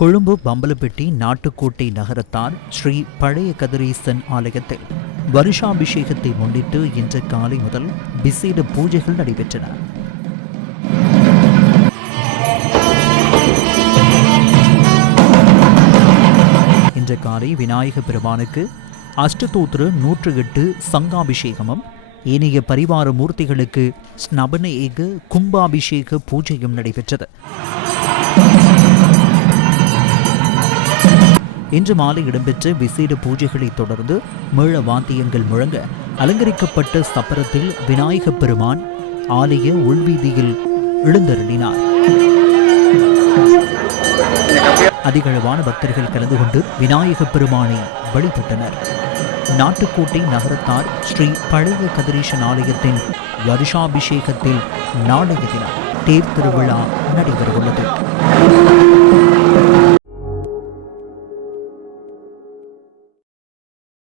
கொழும்பு பம்பலப்பட்டி நாட்டுக்கோட்டை நகரத்தார் ஸ்ரீ பழைய கதிரீசன் ஆலயத்தில் வருஷாபிஷேகத்தை முன்னிட்டு இன்று காலை முதல் விசேட பூஜைகள் நடைபெற்றன. இன்று காலை விநாயக பெருமானுக்கு அஷ்டதோத்திர நூற்று எட்டு சங்காபிஷேகமும் ஏனைய பரிவார மூர்த்திகளுக்கு ஸ்நபன ஏக கும்பாபிஷேக பூஜையும் நடைபெற்றது. இன்று மாலை இடம்பெற்ற விசேட பூஜைகளைத் தொடர்ந்து மேள வாத்தியங்கள் முழங்க அலங்கரிக்கப்பட்ட சப்பரத்தில் விநாயகப் பெருமான் ஆலய உள்வீதியில் எழுந்தருளினார். அதிகளவான பக்தர்கள் கலந்து கொண்டு விநாயகப் பெருமானை வழிபட்டனர். நாட்டுக்கோட்டை நகரத்தார் ஸ்ரீ பழைய கதிரேசன் ஆலயத்தின் வருஷாபிஷேகத்தில் நாளைய தினம் தேர் திருவிழா நடைபெறவுள்ளது.